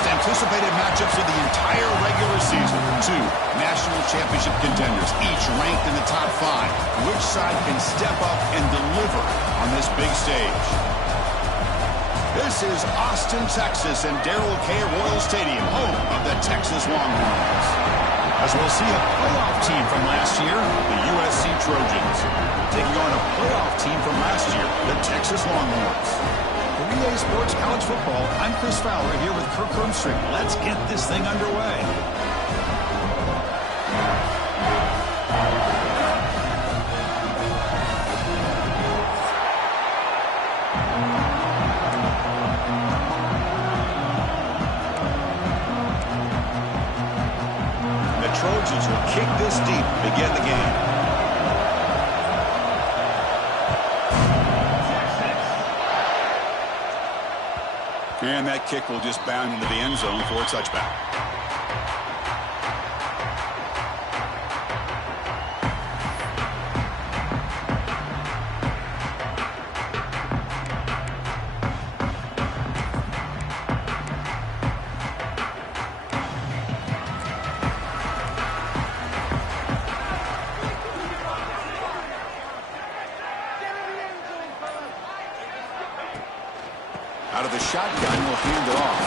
most anticipated matchups of the entire regular season. Two national championship contenders, each ranked in the top 5. Which side can step up and deliver on this big stage? This is Austin, Texas, and Darrell K. Royal Stadium, home of the Texas Longhorns. As we'll see a playoff team from last year, the USC Trojans, taking on a playoff team from last year, the Texas Longhorns. For EA Sports College Football, I'm Chris Fowler here with Kirk Hermstring. Let's get this thing underway. Trojans will kick this deep to begin the game. And that kick will just bound into the end zone for a touchback. Out of the shotgun, will hand it off.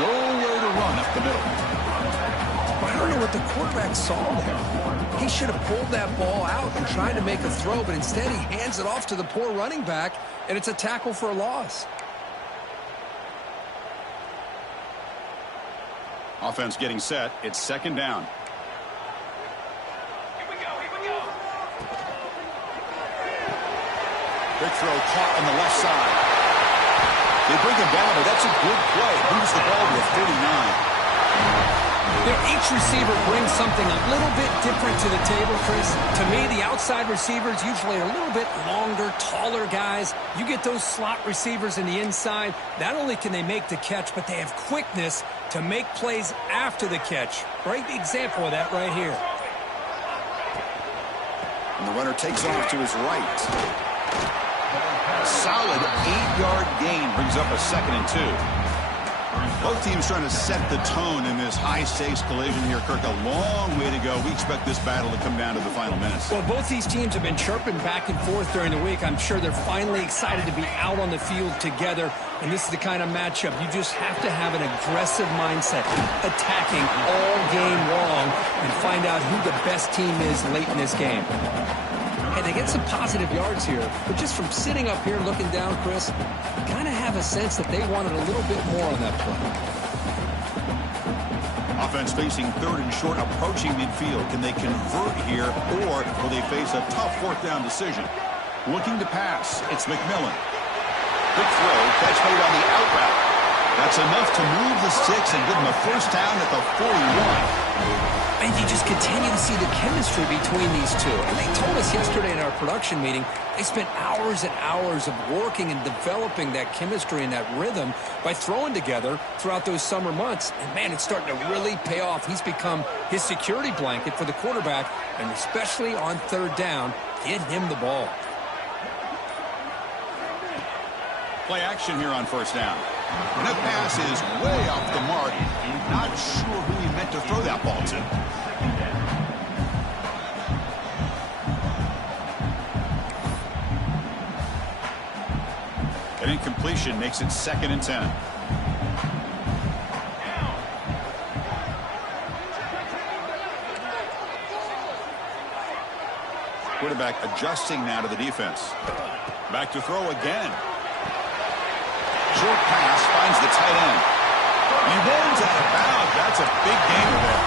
Nowhere to run up the middle. I don't know what the quarterback saw there. He should have pulled that ball out and tried to make a throw, but instead he hands it off to the poor running back, and it's a tackle for a loss. Offense getting set. It's second down. Here we go. Big throw caught on the left side. They bring him down, but that's a good play. Moves the ball to 39. Each receiver brings something a little bit different to the table, Chris. To me, the outside receivers usually are a little bit longer, taller guys. You get those slot receivers in the inside, not only can they make the catch, but they have quickness to make plays after the catch. Great example of that right here. And the runner takes off to his right. Solid 8-yard gain brings up a 2nd and 2. Both teams trying to set the tone in this high-stakes collision here. Kirk, a long way to go. We expect this battle to come down to the final minutes. Well, both these teams have been chirping back and forth during the week. I'm sure they're finally excited to be out on the field together. And this is the kind of matchup you just have to have an aggressive mindset, attacking all game long, and find out who the best team is late in this game. Hey, they get some positive yards here, but just from sitting up here looking down, Chris, you kind of have a sense that they wanted a little bit more on that play. Offense facing 3rd and short, approaching midfield. Can they convert here, or will they face a tough 4th down decision? Looking to pass, it's McMillan. Big throw, catch made on the out route. That's enough to move the sticks and give them a 1st down at the 41. And you just continue to see the chemistry between these two. And they told us yesterday in our production meeting, they spent hours and hours of working and developing that chemistry and that rhythm by throwing together throughout those summer months. And, man, it's starting to really pay off. He's become his security blanket for the quarterback, and especially on 3rd down, get him the ball. Play action here on 1st down. And that pass is way off the mark. Not sure who he meant to throw that ball to. An incompletion makes it 2nd and 10. Quarterback adjusting now to the defense. Back to throw again. Short pass finds the tight end. He rolls out of bounds. That's a big gainer there.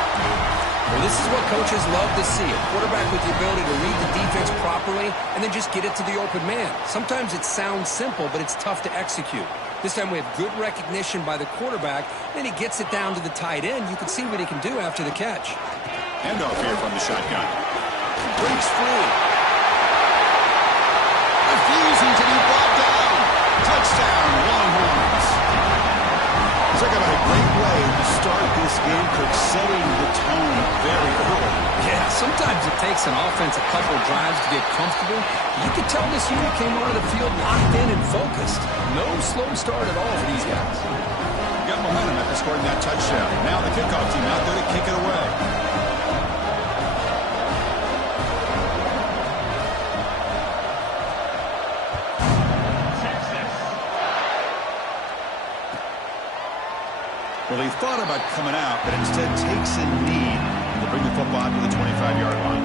Well, this is what coaches love to see. A quarterback with the ability to read the defense properly and then just get it to the open man. Sometimes it sounds simple, but it's tough to execute. This time we have good recognition by the quarterback. Then he gets it down to the tight end. You can see what he can do after the catch. Handoff here from the shotgun. Breaks free. Refusing to be brought down. Touchdown, Longhorns. Talk about a great way to start this game, Kirk, setting the tone very early. Yeah, sometimes it takes an offense a couple drives to get comfortable. You can tell this unit came onto the field locked in and focused. No slow start at all for these guys. got momentum after scoring that touchdown. Now the kickoff team out there to kick it away. Well, he thought about coming out, but instead takes a knee to bring the football to the 25-yard line.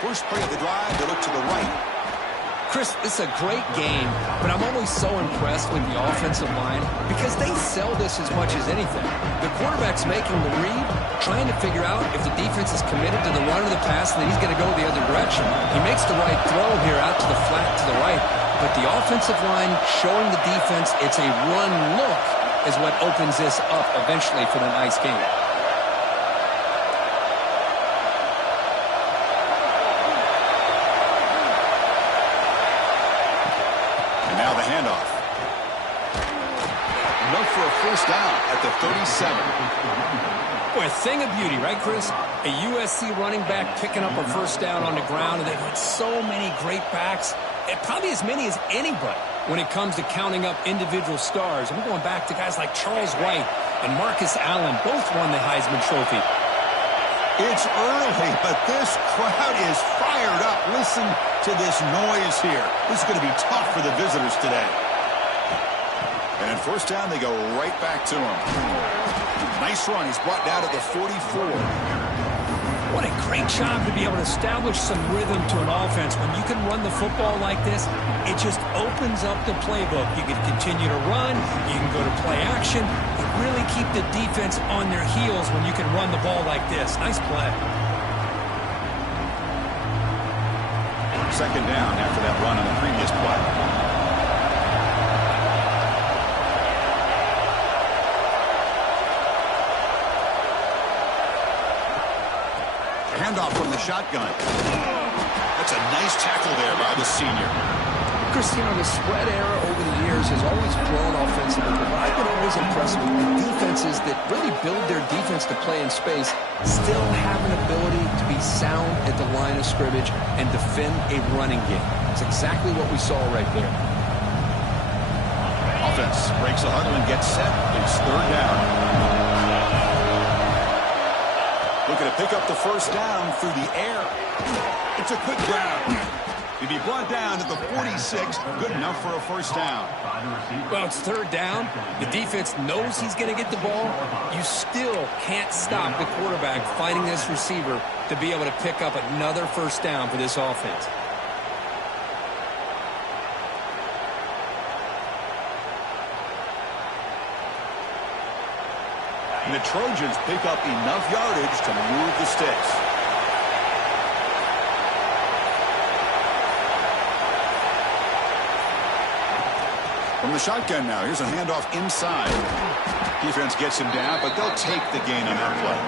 First play of the drive, they look to the right. Chris, it's a great game, but I'm always so impressed with the offensive line because they sell this as much as anything. The quarterback's making the read, trying to figure out if the defense is committed to the run or the pass, and then he's going to go the other direction. He makes the right throw here out to the flat to the right, but the offensive line showing the defense it's a run look is what opens this up eventually for the nice game. Now the handoff. Enough for a first down at the 37. Boy, a thing of beauty, right, Chris? A USC running back picking up a first down on the ground, and they've had so many great backs, and probably as many as anybody when it comes to counting up individual stars. I'm going back to guys like Charles White and Marcus Allen, both won the Heisman Trophy. It's early, but this crowd is fired up. Listen to this noise here. This is going to be tough for the visitors today. And at first down, they go right back to him. Nice run. He's brought down to the 44. What a great job to be able to establish some rhythm to an offense. When you can run the football like this, it just opens up the playbook. You can continue to run. You can go to play action. You really keep the defense on their heels when you can run the ball like this. Nice play. Second down after that run on the previous play. Handoff from the shotgun. That's a nice tackle there by the senior. Christina, the spread era over the years has always grown offensively, but I've been always impressed with the defenses that really build their defense to play in space, still have an ability to be sound at the line of scrimmage and defend a running game. That's exactly what we saw right there. Offense breaks the huddle and gets set. It's third down. Looking to pick up the first down through the air. It's a quick grab. He'll be brought down at the 46. Good enough for a first down. Well, it's third down. The defense knows he's going to get the ball. You still can't stop the quarterback finding this receiver to be able to pick up another first down for this offense. And the Trojans pick up enough yardage to move the sticks. From the shotgun now, here's a handoff inside. Defense gets him down, but they'll take the gain on that play.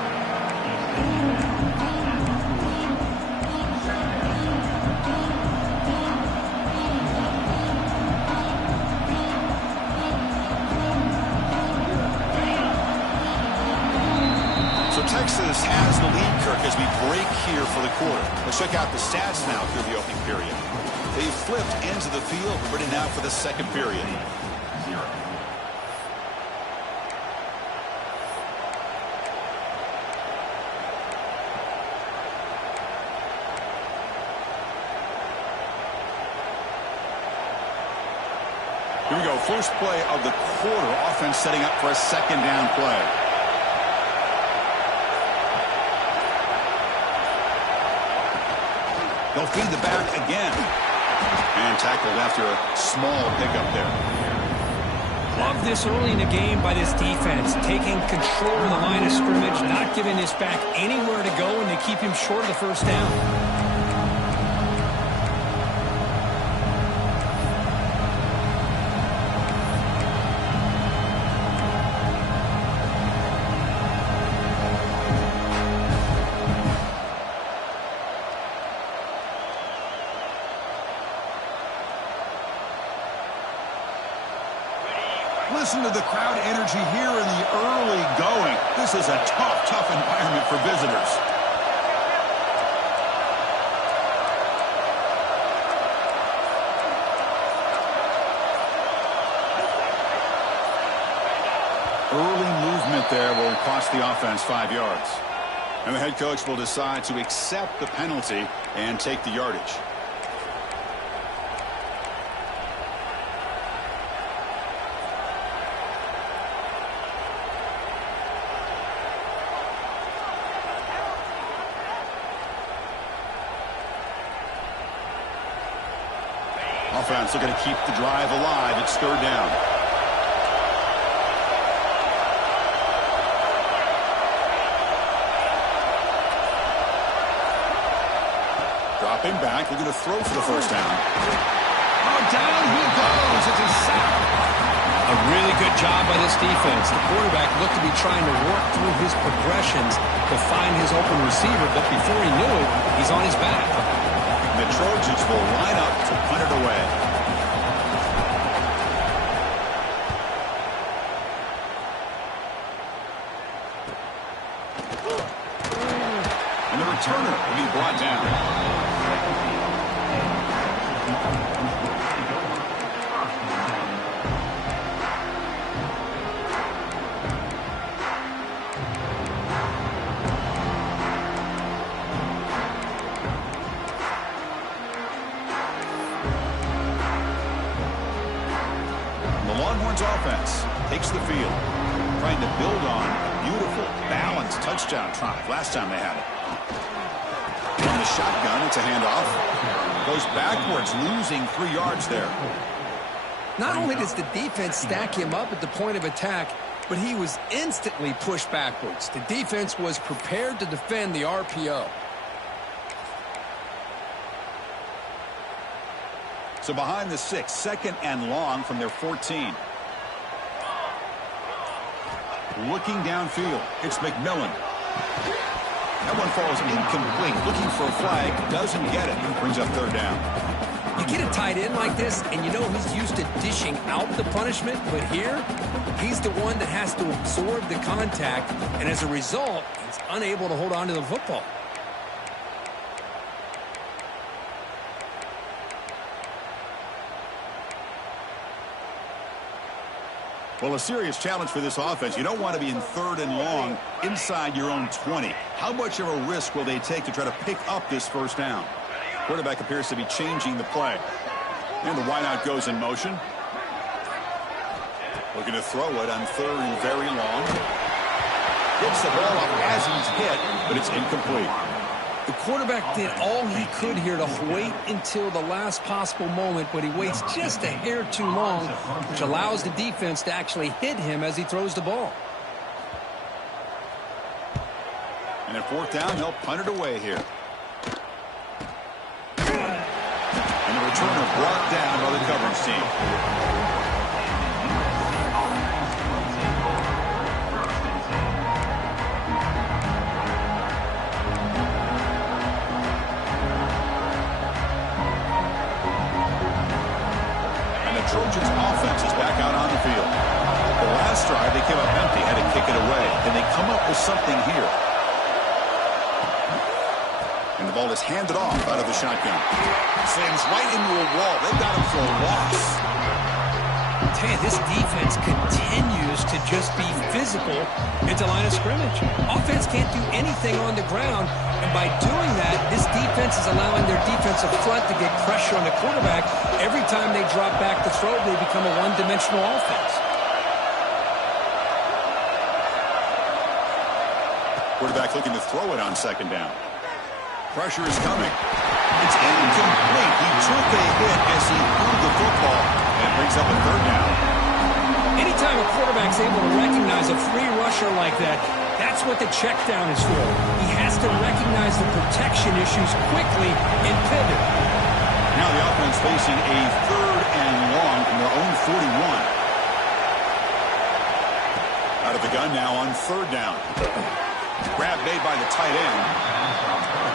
Texas has the lead, Kirk, as we break here for the quarter. Let's check out the stats now through the opening period. They flipped ends of the field. We're ready now for the second period. Here we go. First play of the quarter. Offense setting up for a second down play. They'll feed the back again. And tackled after a small pickup there. Love this early in the game by this defense. Taking control of the line of scrimmage, not giving this back anywhere to go, and they keep him short of the first down. Listen to the crowd energy here in the early going. This is a tough, tough environment for visitors. Early movement there will cost the offense 5 yards. And the head coach will decide to accept the penalty and take the yardage. Offense looking to keep the drive alive. It's third down. Dropping back, looking to throw for the first down. Oh, down he goes. It's a sack. A really good job by this defense. The quarterback looked to be trying to work through his progressions to find his open receiver, but before he knew it, he's on his back. The Trojans will line up to punt it away. And the returner will be brought down. Offense takes the field, trying to build on a beautiful, balanced touchdown drive last time they had it. From the shotgun, it's a handoff. Goes backwards, losing 3 yards there. Not only does the defense stack him up at the point of attack, but he was instantly pushed backwards. The defense was prepared to defend the RPO. So behind the 6, second and long from their 14. Looking downfield, it's McMillan. That one falls incomplete. Looking for a flag, doesn't get it. Brings up third down. You get a tight end like this, and you know he's used to dishing out the punishment, but here, he's the one that has to absorb the contact, and as a result, he's unable to hold on to the football. Well, a serious challenge for this offense. You don't want to be in third and long inside your own 20. How much of a risk will they take to try to pick up this first down? Quarterback appears to be changing the play. And the wideout goes in motion. Looking to throw it on third and very long. Gets the ball up as he's hit, but it's incomplete. The quarterback did all he could here to wait until the last possible moment, but he waits just a hair too long, which allows the defense to actually hit him as he throws the ball. And at fourth down, they'll punt it away here. And the returner brought down by the coverage team. Trojans offense is back out on the field. The last drive, they came up empty, had to kick it away. Can they come up with something here? And the ball is handed off out of the shotgun. Slams right into a wall. They've got him for a loss. I tell you, this defense continues to just be physical into line of scrimmage. Offense can't do anything on the ground, and by doing that, this defense is allowing their defensive front to get pressure on the quarterback. Every time they drop back to throw, they become a one-dimensional offense. Quarterback looking to throw it on second down. Pressure is coming. It's incomplete. He took a hit as he threw the football and brings up a third down. Anytime a quarterback's able to recognize a free rusher like that, that's what the check down is for. He has to recognize the protection issues quickly and pivot. Now the offense facing a third and long from their own 41. Out of the gun now on third down. Grab made by the tight end.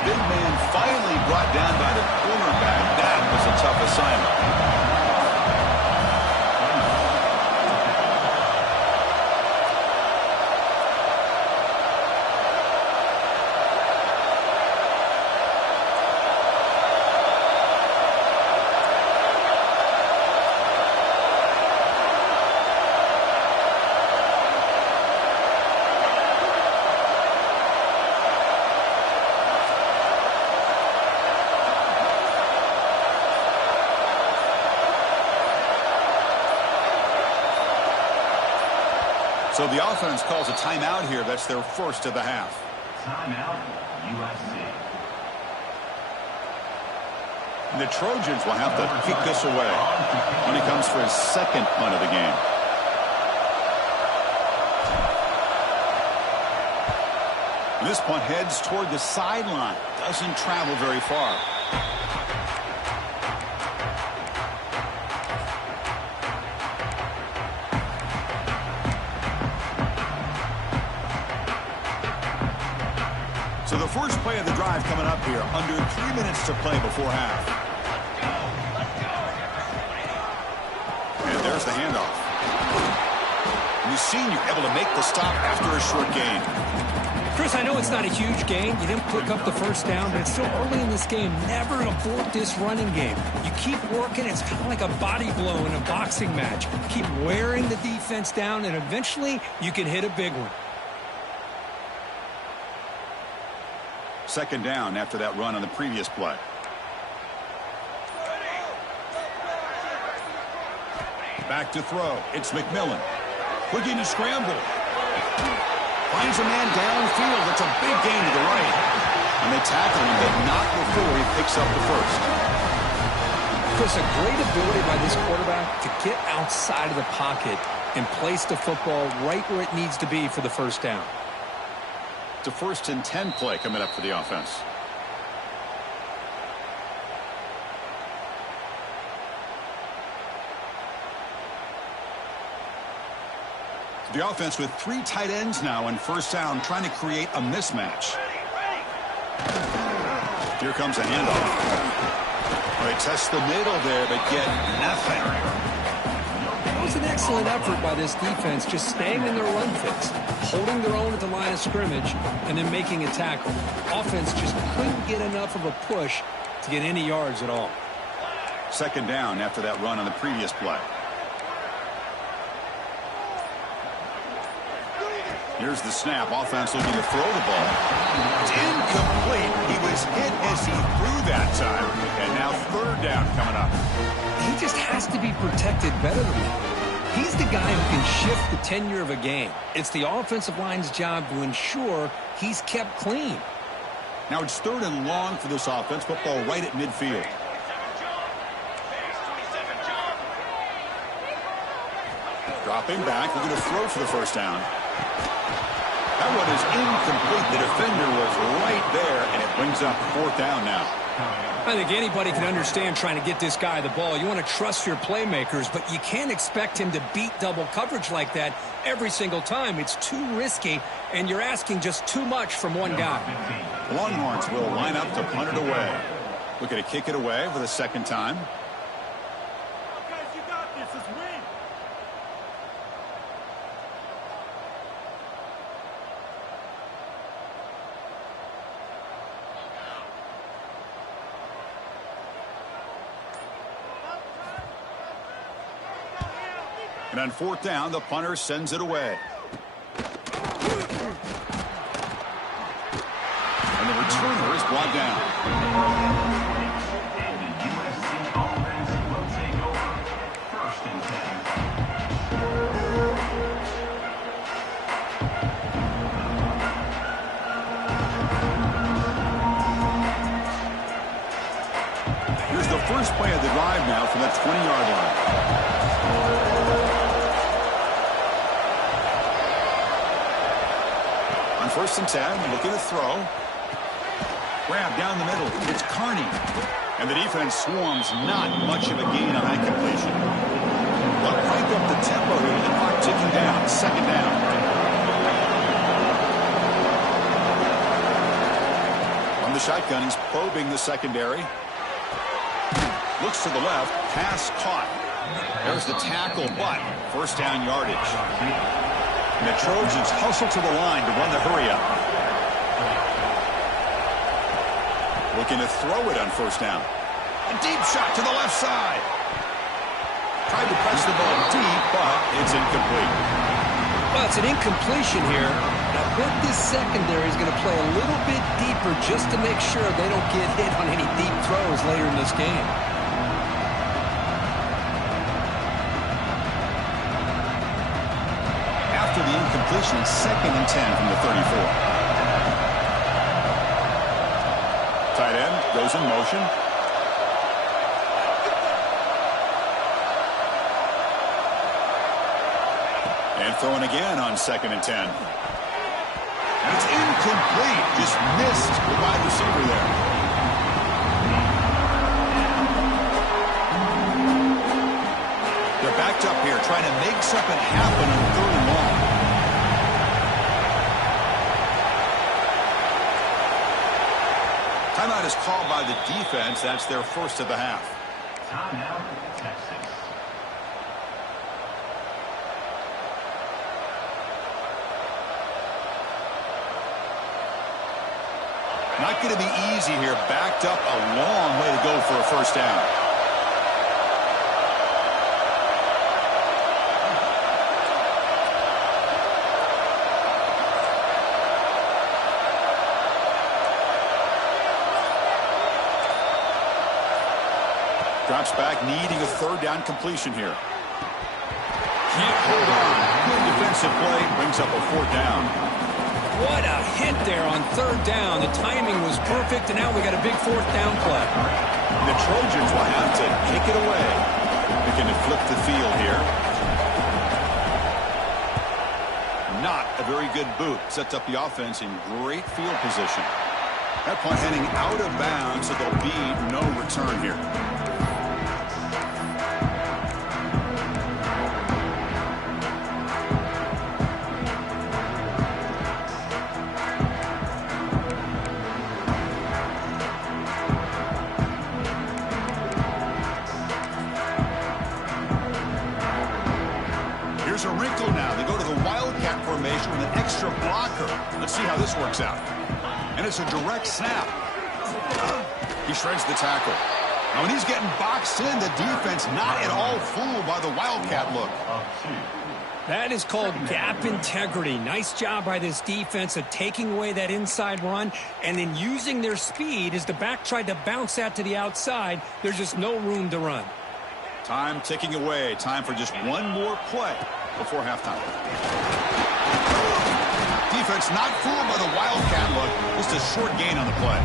Big man finally brought down by the cornerback. That was a tough assignment. So the offense calls a timeout here. That's their first of the half. Timeout, USC. And the Trojans will have to kick this away when he comes for his second punt of the game. And this punt heads toward the sideline. Doesn't travel very far. So the first play of the drive coming up here. Under 3 minutes to play before half. And there's the handoff. And the senior able to make the stop after a short gain. Chris, I know it's not a huge gain. You didn't pick up the first down, but it's still early in this game. Never abort this running game. You keep working. It's kind of like a body blow in a boxing match. Keep wearing the defense down, and eventually you can hit a big one. Second down after that run on the previous play. Back to throw. It's McMillan. Looking to scramble. Finds a man downfield. That's a big gain to the right. And they tackle him, but not before he picks up the first. Chris, a great ability by this quarterback to get outside of the pocket and place the football right where it needs to be for the first down. It's a 1st and 10 play coming up for the offense. The offense with 3 tight ends now on first down, trying to create a mismatch. Here comes a handoff. They test the middle there, but get nothing. That was an excellent effort by this defense, just staying in their run fits, holding their own at the line of scrimmage, and then making a tackle. Offense just couldn't get enough of a push to get any yards at all. Second down after that run on the previous play. Here's the snap. Offense looking to throw the ball. It's incomplete. He was hit as he threw that time. And now third down coming up. He just has to be protected better than that. He's the guy who can shift the tenure of a game. It's the offensive line's job to ensure he's kept clean. Now it's 3rd and long for this offense. Football right at midfield. Dropping back. Looking to throw for the first down. That one is incomplete. The defender was right there, and it brings up 4th down now. I think anybody can understand trying to get this guy the ball. You want to trust your playmakers, but you can't expect him to beat double coverage like that every single time. It's too risky, and you're asking just too much from one guy. Longhorns will line up to punt it away. Looking to kick it away for the second time. Guys, you got this. Let's win. And on 4th down, the punter sends it away. And the returner is brought down. And the USC offense will take over. 1st and 10. Here's the first play of the drive now from the 20-yard line. On 1st and 10, looking to throw. Grab down the middle. It's Carney. And the defense swarms. Not much of a gain on that completion. But crank up the tempo here with the clock ticking down. 2nd down. On the shotgun, he's probing the secondary. Looks to the left. Pass caught. There's the tackle, but 1st down yardage. And the Trojans hustle to the line to run the hurry-up. Looking to throw it on 1st down. A deep shot to the left side. Tried to press the ball deep, but it's incomplete. Well, it's an incompletion here. I bet this secondary is going to play a little bit deeper just to make sure they don't get hit on any deep throws later in this game. completion. 2nd and 10 from the 34. Tight end goes in motion. And throwing again on 2nd and 10. And it's incomplete. Just missed the wide receiver there. They're backed up here, trying to make something happen on 3rd and long. Timeout is called by the defense. That's their first of the half. Timeout, Texas. Not going to be easy here. Backed up a long way to go for a first down. Drops back, needing a 3rd down completion here. Can't hold on. Good defensive play. Brings up a 4th down. What a hit there on 3rd down. The timing was perfect, and now we got a big 4th down play. The Trojans will have to kick it away. Looking to flip the field here. Not a very good boot. Sets up the offense in great field position. That punt heading out of bounds, so there'll be no return here. Here's a wrinkle now. They go to the Wildcat formation with an extra blocker. Let's see how this works out. And it's a direct snap. He shreds the tackle. Now, when he's getting boxed in, the defense not at all fooled by the Wildcat look. That is called gap integrity. Nice job by this defense of taking away that inside run and then using their speed as the back tried to bounce that to the outside. There's just no room to run. Time ticking away. Time for just one more play before halftime. Defense not fooled by the Wildcat look. Just a short gain on the play.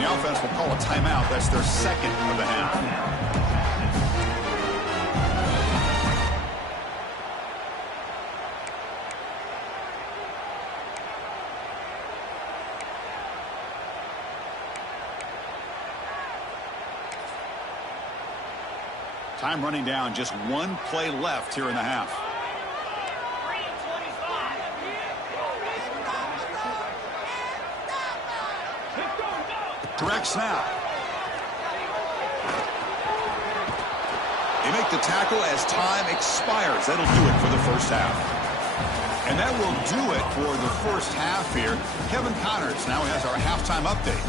The offense will call a timeout. That's their 2nd of the half. Time running down. Just one play left here in the half. Direct snap. They make the tackle as time expires. That'll do it for the first half. And that will do it for the first half here. Kevin Connors now has our halftime update.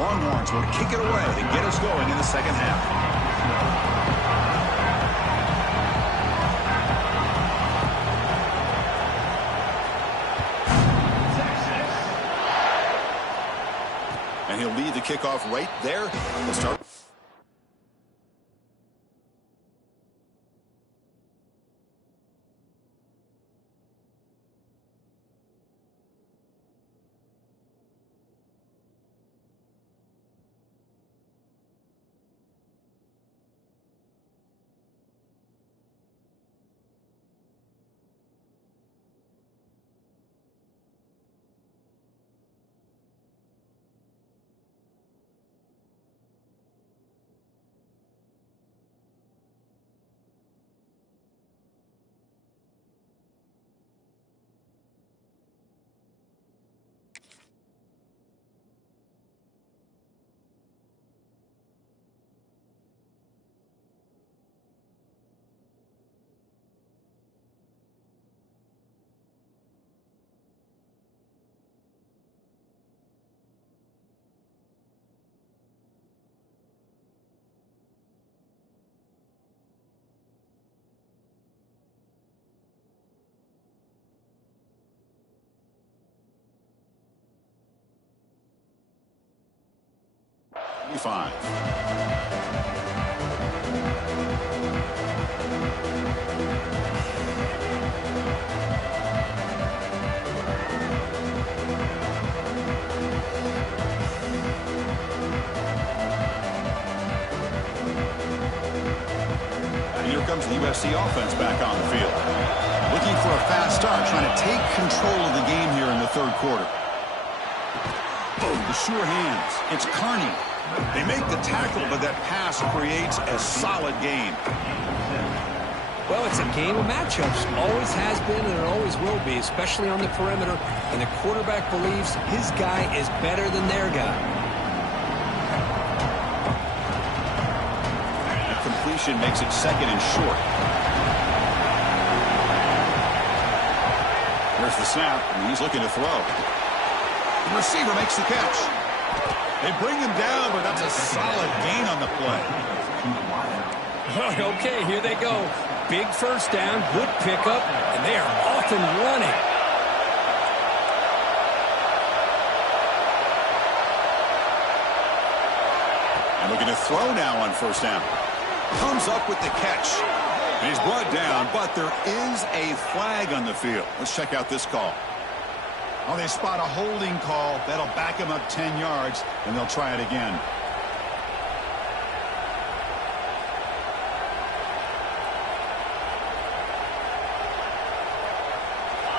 Longhorns will kick it away to get us going in the second half. And he'll lead the kickoff right there. We'll start. 5. Here comes the USC offense back on the field. Looking for a fast start, trying to take control of the game here in the third quarter. Oh, the sure hands. It's Carney. They make the tackle, but that pass creates a solid gain. Well, it's a game of matchups. Always has been and it always will be, especially on the perimeter. And the quarterback believes his guy is better than their guy. The completion makes it second and short. There's the snap, and he's looking to throw. The receiver makes the catch. They bring him down, but that's a solid gain on the play. Okay, here they go. Big first down, good pickup, and they are off and running. And looking to throw now on first down. Comes up with the catch. And he's brought down, but there is a flag on the field. Let's check out this call. Oh, they spot a holding call. That'll back him up 10 yards, and they'll try it again.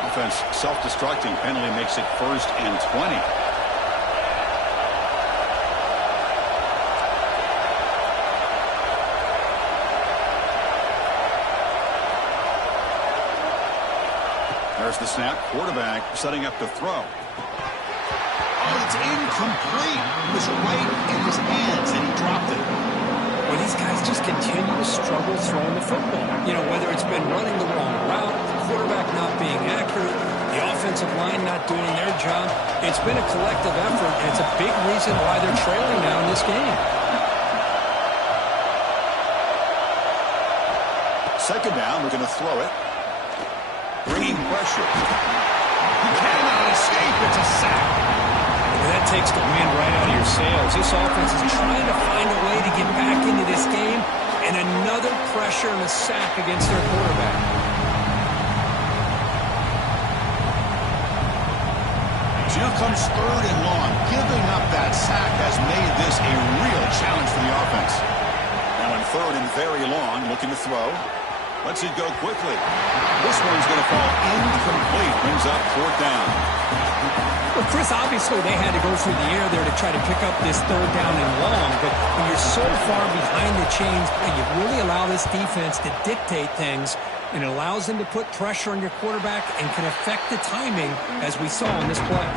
Offense self-destructing. Penalty makes it 1st and 20. There's the snap. Quarterback setting up to throw. Oh, it's incomplete. It was right in his hands, and he dropped it. Well, these guys just continue to struggle throwing the football. You know, whether it's been running the wrong route, the quarterback not being accurate, the offensive line not doing their job. It's been a collective effort, and it's a big reason why they're trailing now in this game. Second down, we're going to throw it. Bringing pressure. He cannot escape. It's a sack. Well, that takes the wind right out of your sails. This offense is trying to find a way to get back into this game, and another pressure and a sack against their quarterback. So here comes 3rd and long. Giving up that sack has made this a real challenge for the offense. Now in 3rd and very long, looking to throw. Lets it go quickly. This one's going to fall incomplete. Brings up 4th down. Well, Chris, obviously they had to go through the air there to try to pick up this 3rd down and long, but when you're so far behind the chains, you really allow this defense to dictate things, and it allows them to put pressure on your quarterback and can affect the timing, as we saw in this play.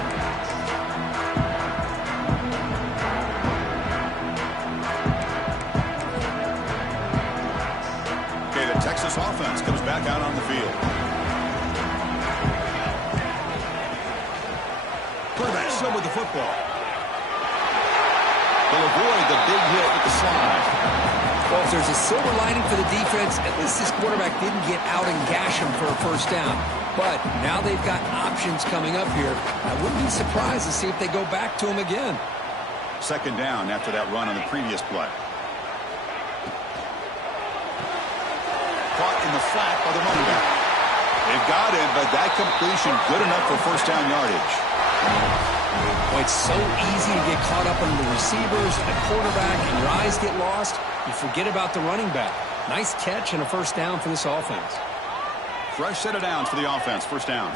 Texas offense comes back out on the field. Quarterback still with the football. They'll avoid the big hit with the slide. Well, if there's a silver lining for the defense, at least this quarterback didn't get out and gash him for a first down. But now they've got options coming up here. I wouldn't be surprised to see if they go back to him again. Second down after that run on the previous play. Caught in the flat by the running back. They've got him, but that completion good enough for first down yardage. Well, it's so easy to get caught up on the receivers, the quarterback, and your eyes get lost. You forget about the running back. Nice catch and a first down for this offense. Fresh set of downs for the offense. First down.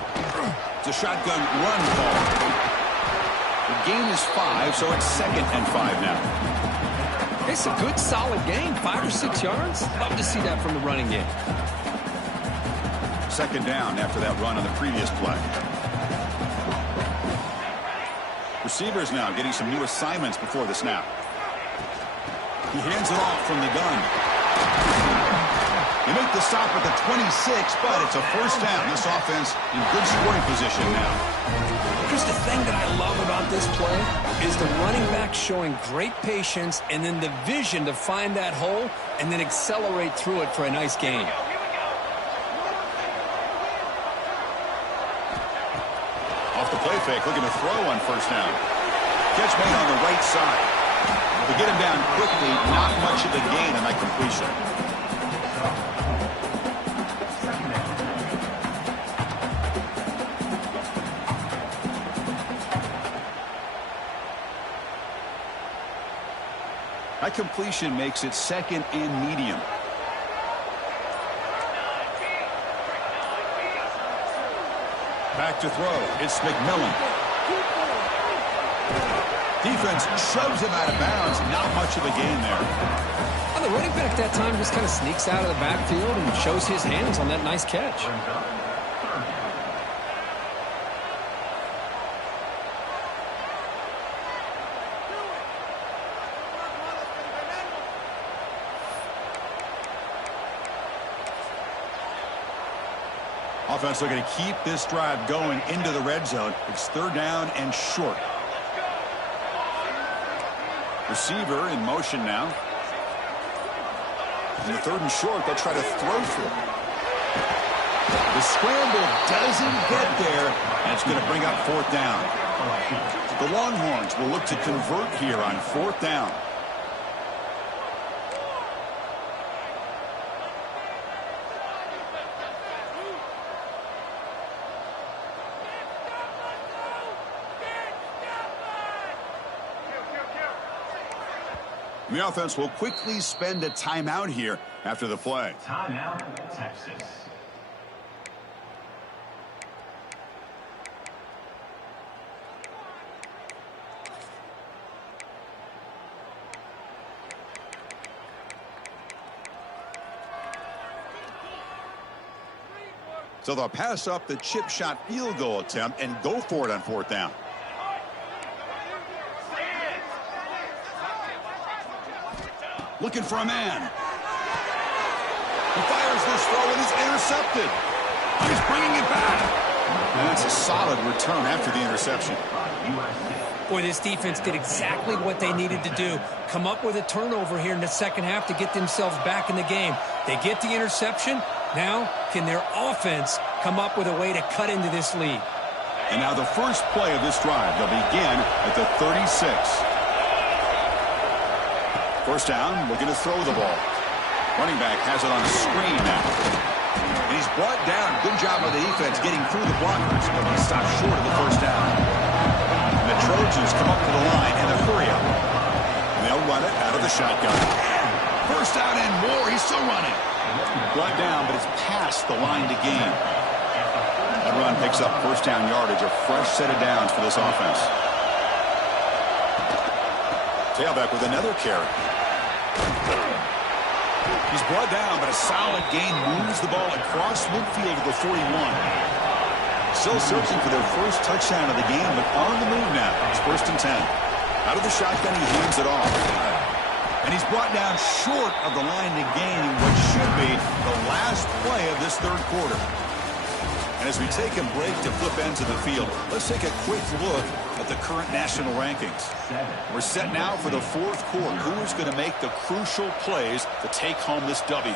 It's a shotgun run ball. The gain is 5, so it's 2nd and 5 now. It's a good, solid game. 5 or 6 yards. Love to see that from the running game. Second down after that run on the previous play. Receivers now getting some new assignments before the snap. He hands it off from the gun. They make the stop at the 26, but it's a first down. This offense in good scoring position now. Here's the thing that I love about this play is the running back showing great patience and then the vision to find that hole and then accelerate through it for a nice gain. Off the play fake, looking to throw on first down. Catch made on the right side. To get him down quickly, not much of a gain on that completion. That completion makes it second and medium. Back to throw. It's McMillan. Defense shoves him out of bounds. Not much of a gain there. Well, the running back that time just kind of sneaks out of the backfield and shows his hands on that nice catch. Offense looking to keep this drive going into the red zone. It's third down and short. Receiver in motion now. In the third and short, they'll try to throw for it. The scramble doesn't get there, and it's going to bring up fourth down. The Longhorns will look to convert here on fourth down. And the offense will quickly spend a timeout here after the play. Timeout, Texas. So they'll pass up the chip shot field goal attempt and go for it on fourth down. Looking for a man. He fires this throw and is intercepted. He's bringing it back. And that's a solid return after the interception. Boy, this defense did exactly what they needed to do. Come up with a turnover here in the second half to get themselves back in the game. They get the interception. Now, can their offense come up with a way to cut into this lead? And now the first play of this drive. They'll begin at the 36. First down, looking to throw the ball. Running back has it on a screen now. And he's brought down. Good job by the defense getting through the blockers, but he stopped short of the first down. And the Trojans come up to the line in a hurry-up. And they'll run it out of the shotgun. First down and more. He's still running. Brought down, but it's past the line to gain. That run picks up first down yardage, a fresh set of downs for this offense. Tailback with another carry. He's brought down, but a solid gain moves the ball across midfield to the 41. Still searching for their first touchdown of the game, but on the move now. It's first and 10. Out of the shotgun, he hands it off. And he's brought down short of the line to gain what should be the last play of this third quarter. And as we take a break to flip ends of the field, let's take a quick look at the current national rankings. We're set now for the fourth quarter. Who is going to make the crucial plays to take home this W?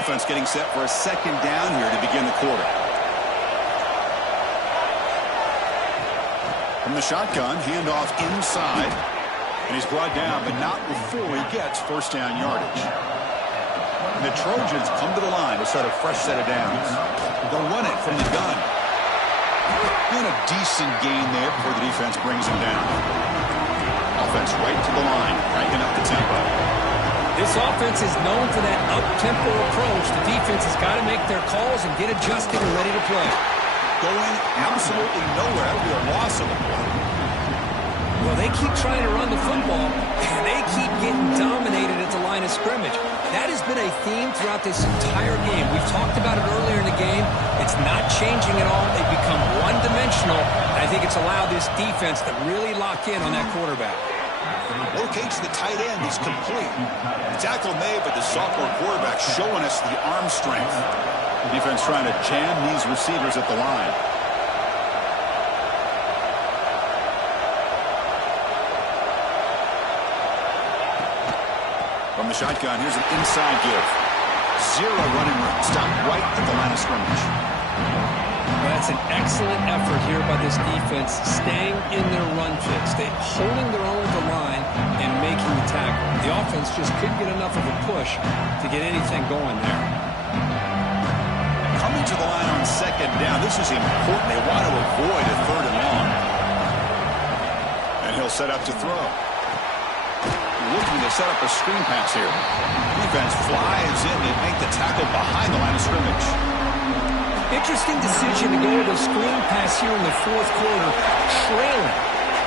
Offense getting set for a second down here to begin the quarter. From the shotgun, handoff inside. And he's brought down, but not before he gets first down yardage. And the Trojans come to the line to set a fresh set of downs. They'll run it from the gun. And a decent gain there before the defense brings him down. Offense right to the line, cranking up the tempo. This offense is known for that up-tempo approach. The defense has got to make their calls and get adjusted and ready to play. Going absolutely nowhere. That would be a loss of a play. Well, they keep trying to run the football, and they keep getting dominated at the line of scrimmage. That has been a theme throughout this entire game. We've talked about it earlier in the game. It's not changing at all. They've become one-dimensional, and I think it's allowed this defense to really lock in on that quarterback. Locates the tight end. He's complete. The tackle made, but the sophomore quarterback showing us the arm strength. The defense trying to jam these receivers at the line. From the shotgun, here's an inside give. Zero running room. Stopped right at the line of scrimmage. That's an excellent effort here by this defense, staying in their run fits. They're holding their own at the line and making the tackle. The offense just couldn't get enough of a push to get anything going there. Coming to the line on second down, this is important. They want to avoid a third and long. And he'll set up to throw. Looking to set up a screen pass here. Defense flies in to make the tackle behind the line of scrimmage. Interesting decision to go with a screen pass here in the fourth quarter, trailing.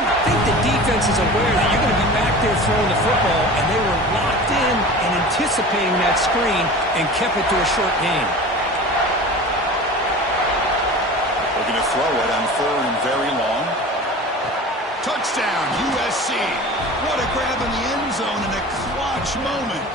I think the defense is aware that you're going to be back there throwing the football, and they were locked in and anticipating that screen and kept it to a short gain. Looking to throw it on third and very long. Touchdown, USC. What a grab in the end zone in a clutch moment.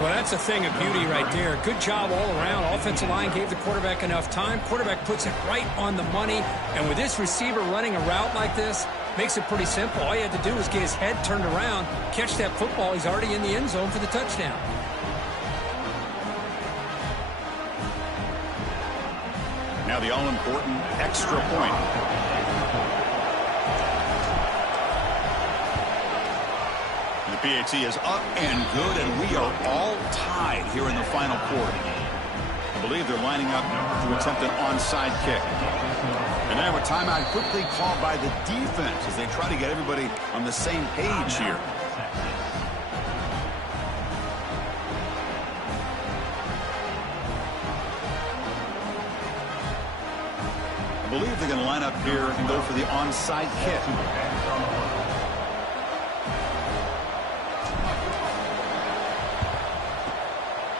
Well, that's a thing of beauty right there. Good job all around. Offensive line gave the quarterback enough time. Quarterback puts it right on the money. And with this receiver running a route like this, makes it pretty simple. All you had to do was get his head turned around, catch that football. He's already in the end zone for the touchdown. Now the all-important extra point. The PAT is up and good, and we are all tied here in the final quarter. I believe they're lining up to attempt an onside kick. And now a timeout quickly called by the defense as they try to get everybody on the same page here. I believe they're going to line up here and go for the onside kick.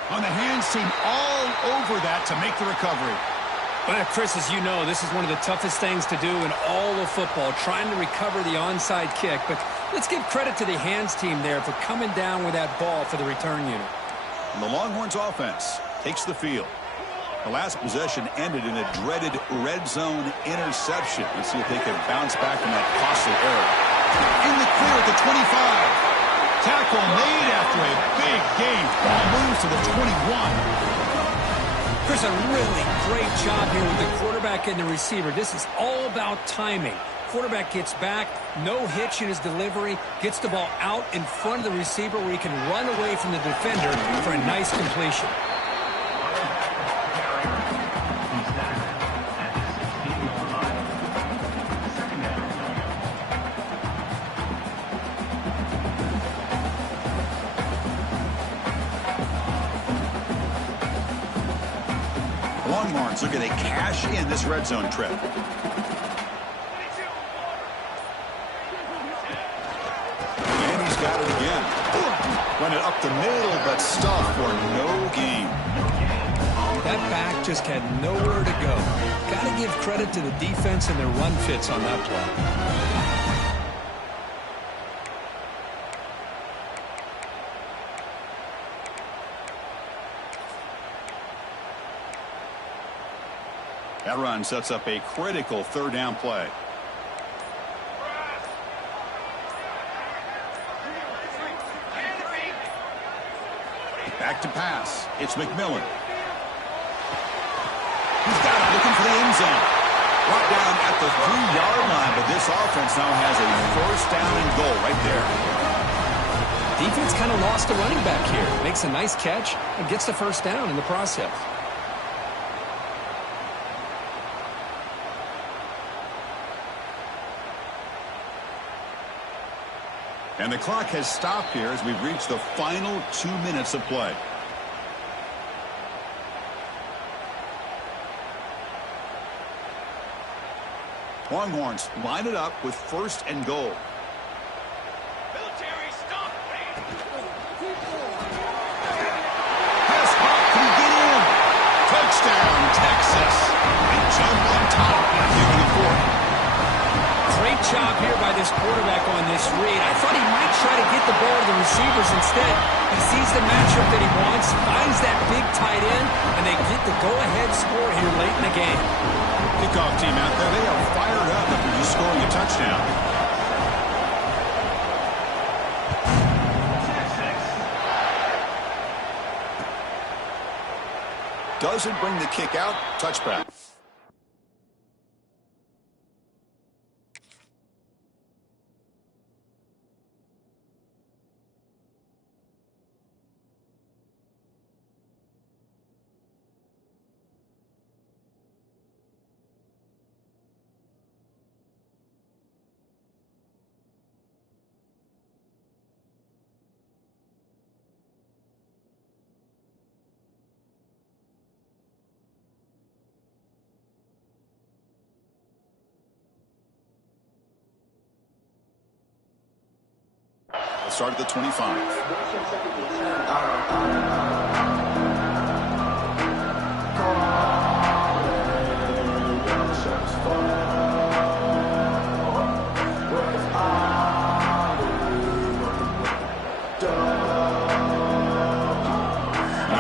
On the hands team all over that to make the recovery. Well, Chris, as you know, this is one of the toughest things to do in all of football, trying to recover the onside kick. But let's give credit to the hands team there for coming down with that ball for the return unit. And the Longhorns offense takes the field. The last possession ended in a dreaded red zone interception. Let's see if they can bounce back from that costly error. In the clear at the 25. Tackle made after a big gain. Ball moves to the 21. Chris, a really great job here with the quarterback and the receiver. This is all about timing. Quarterback gets back, no hitch in his delivery, gets the ball out in front of the receiver where he can run away from the defender for a nice completion. Longhorns looking to cash in this red zone trip. And he's got it again. Run it up the middle, but stuffed for no gain. That back just had nowhere to go. Got to give credit to the defense and their run fits on that play. That run sets up a critical third down play. Back to pass. It's McMillan. He's got it, looking for the end zone. Brought down at the 3-yard line, but this offense now has a first down and goal right there. Defense kind of lost the running back here. Makes a nice catch and gets the first down in the process. And the clock has stopped here as we've reached the final 2 minutes of play. Longhorns line it up with first and goal. Military stop. Pass hop can get in. Touchdown, Texas. They jump on top here in the fourth. Great job here by this quarterback on this read. I thought he might try to get the ball to the receivers instead. He sees the matchup that he wants, finds that big tight end, and they get the go-ahead score here late in the game. Kickoff team out there, they are fired up after just scoring a touchdown. Doesn't bring the kick out. Touchback. start at the 25.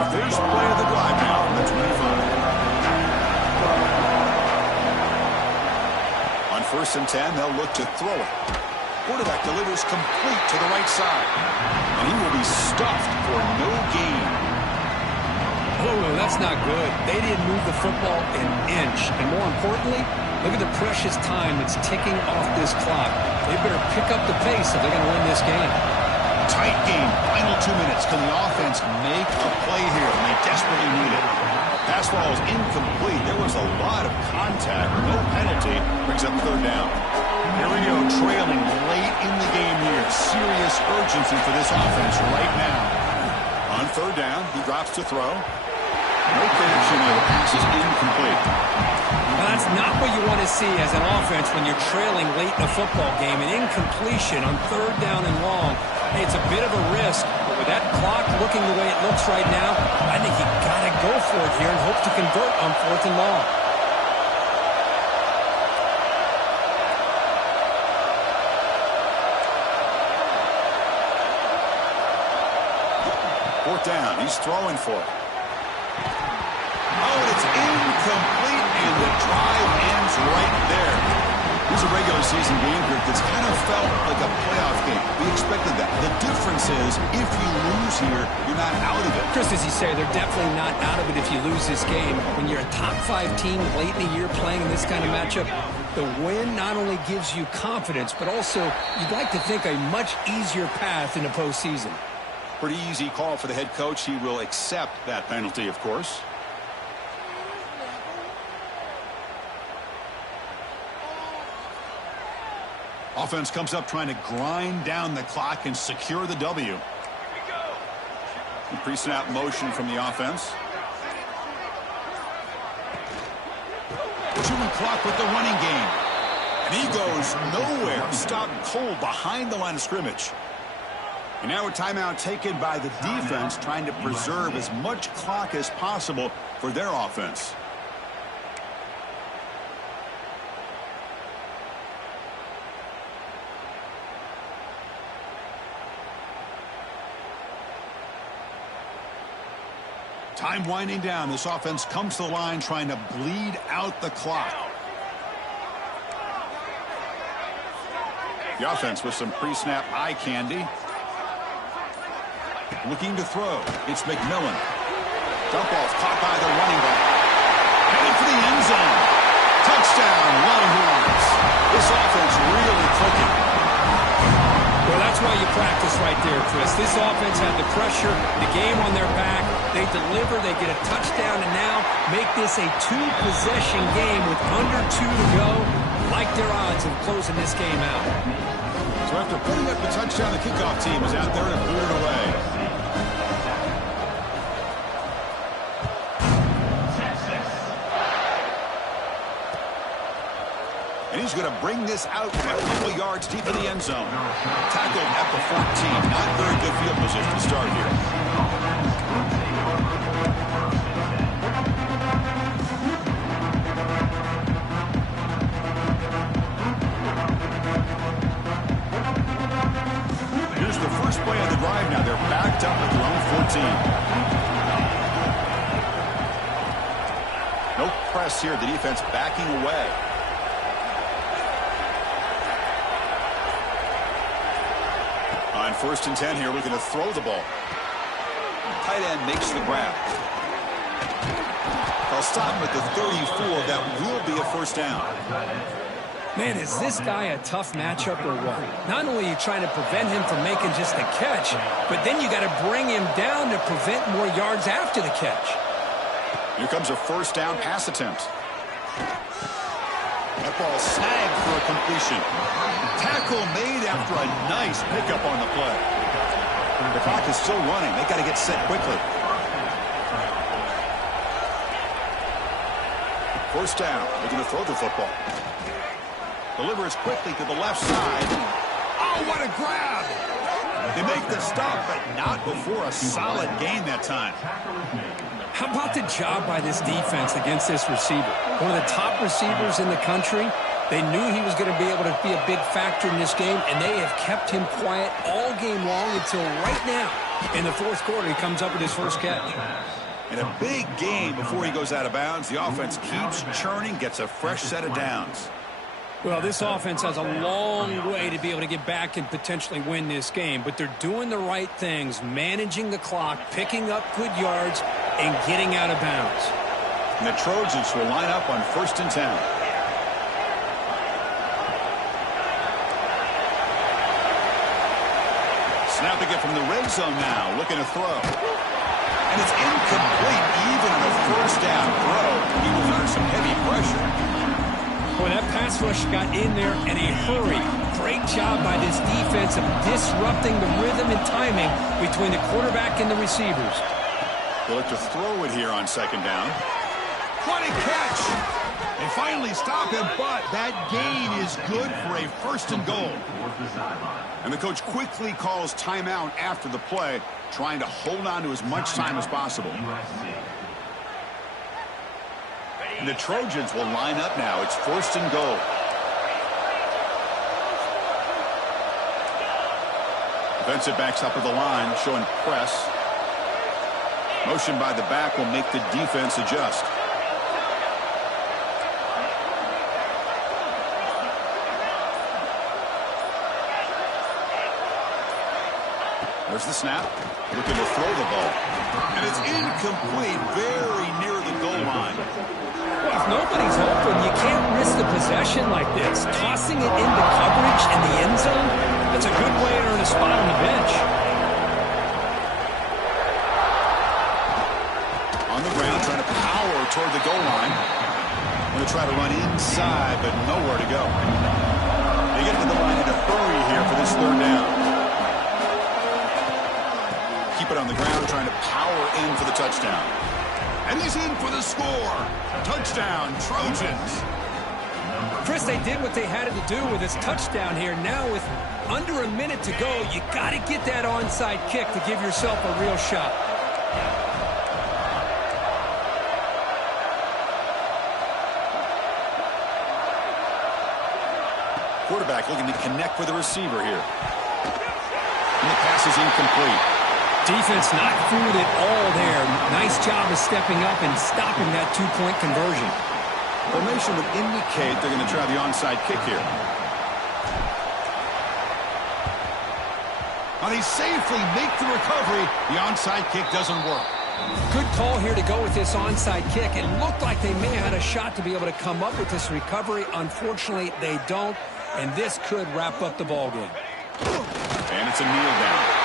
First play of the drive now from the 25. On 1st and 10, they'll look to throw it. Quarterback delivers complete to the right side. And he will be stuffed for no gain. Oh, that's not good. They didn't move the football an inch. And more importantly, look at the precious time that's ticking off this clock. They better pick up the pace if they're going to win this game. Tight game. Final 2 minutes. Can the offense make a play here? And they desperately need it. Pass ball is incomplete. There was a lot of contact. No penalty. Brings up 3rd down. Here we go. Trailing late in the game here. Serious urgency for this offense right now. On 3rd down, he drops to throw. No connection there. The pass is incomplete. Well, that's not what you want to see as an offense when you're trailing late in a football game. An incompletion on 3rd down and long. Hey, it's a bit of a risk, but with that clock looking the way it looks right now, I think you got to go for it here and hope to convert on 4th and long. Fourth down. He's throwing for it. Oh, it's incomplete, and the drive ends right there. This is a regular season game group that's kind of felt like a playoff game. We expected that. The difference is, if you lose here, you're not out of it. Just as you say, they're definitely not out of it if you lose this game. When you're a top 5 team late in the year playing in this kind of matchup, the win not only gives you confidence, but also you'd like to think a much easier path in the postseason. Pretty easy call for the head coach. He will accept that penalty, of course. Offense comes up trying to grind down the clock and secure the W. Pre-snap motion from the offense. Chewing clock with the running game. And he goes nowhere. Stopped cold behind the line of scrimmage. And now a timeout taken by the defense, trying to preserve as much clock as possible for their offense. Time winding down. This offense comes to the line trying to bleed out the clock. The offense with some pre-snap eye candy. Looking to throw. It's McMillan. Dump off caught by the running back. Headed for the end zone. Touchdown, Longhorns. This offense really clicking. Well, that's why you practice right there, Chris. This offense had the pressure, the game on their back. They deliver, they get a touchdown, and now make this a 2-possession game with under 2 to go. Like their odds of closing this game out. So after putting up the touchdown, the kickoff team is out there and blew it away. And he's going to bring this out a couple yards deep in the end zone. Tackled at the 14. Not very good field position to start here. Here's the first play of the drive now. They're backed up at their own 14. No press here. The defense backing away. On 1st and 10 here, looking to throw the ball. Tight end makes the grab. They'll stop him at the 34. That will be a 1st down. Man, is this guy a tough matchup or what? Not only are you trying to prevent him from making just a catch, but then you got to bring him down to prevent more yards after the catch. Here comes a 1st down pass attempt. That ball snagged for a completion. Tackle made after a nice pickup on the play. The clock is still running. They got to get set quickly. 1st down. They're going to throw the football. Delivers quickly to the left side. Oh, what a grab! They make the stop, but not before a solid gain that time. How about the job by this defense against this receiver? One of the top receivers in the country. They knew he was going to be able to be a big factor in this game, and they have kept him quiet all game long until right now. In the fourth quarter, he comes up with his first catch. In a big game before he goes out of bounds, the offense keeps churning, gets a fresh set of downs. Well, this offense has a long way to be able to get back and potentially win this game, but they're doing the right things, managing the clock, picking up good yards, and getting out of bounds. And the Trojans will line up on 1st and 10. Snapping it from the red zone now, looking to throw. And it's incomplete, even on a first down throw. He was under some heavy pressure. Boy, that pass rush got in there in a hurry. Great job by this defense of disrupting the rhythm and timing between the quarterback and the receivers. They'll look to throw it here on 2nd down. What a catch! They finally stop him, but that gain is good for a 1st and goal. And the coach quickly calls timeout after the play, trying to hold on to as much time as possible. And the Trojans will line up now. It's 1st and goal. Defensive backs up at the line, showing press. Motion by the back will make the defense adjust. There's the snap. Looking to throw the ball. And it's incomplete, very near the goal line. Well, if nobody's open, you can't risk the possession like this. Tossing it into coverage in the end zone, that's a good way to earn a spot on the bench. On the ground, trying to power toward the goal line. Going to try to run inside, but nowhere to go. They get to the line in a hurry here for this 3rd down. Keep it on the ground, trying to power in for the touchdown. And he's in for the score. Touchdown, Trojans. Chris, they did what they had to do with this touchdown here. Now with under a minute to go, you got to get that onside kick to give yourself a real shot. Quarterback looking to connect with the receiver here. And the pass is incomplete. Defense not fooled at all there. Nice job of stepping up and stopping that 2-point conversion. Formation would indicate they're going to try the onside kick here. Now they safely make the recovery. The onside kick doesn't work. Good call here to go with this onside kick. It looked like they may have had a shot to be able to come up with this recovery. Unfortunately, they don't, and this could wrap up the ballgame. And it's a kneel down.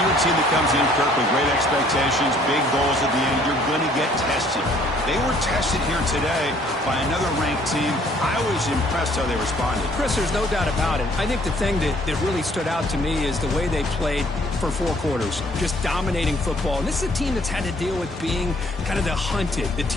You're a team that comes in, Kirk, with great expectations, big goals at the end. You're going to get tested. They were tested here today by another ranked team. I was impressed how they responded. Chris, there's no doubt about it. I think the thing that really stood out to me is the way they played for 4 quarters, just dominating football. And this is a team that's had to deal with being kind of the hunted, the team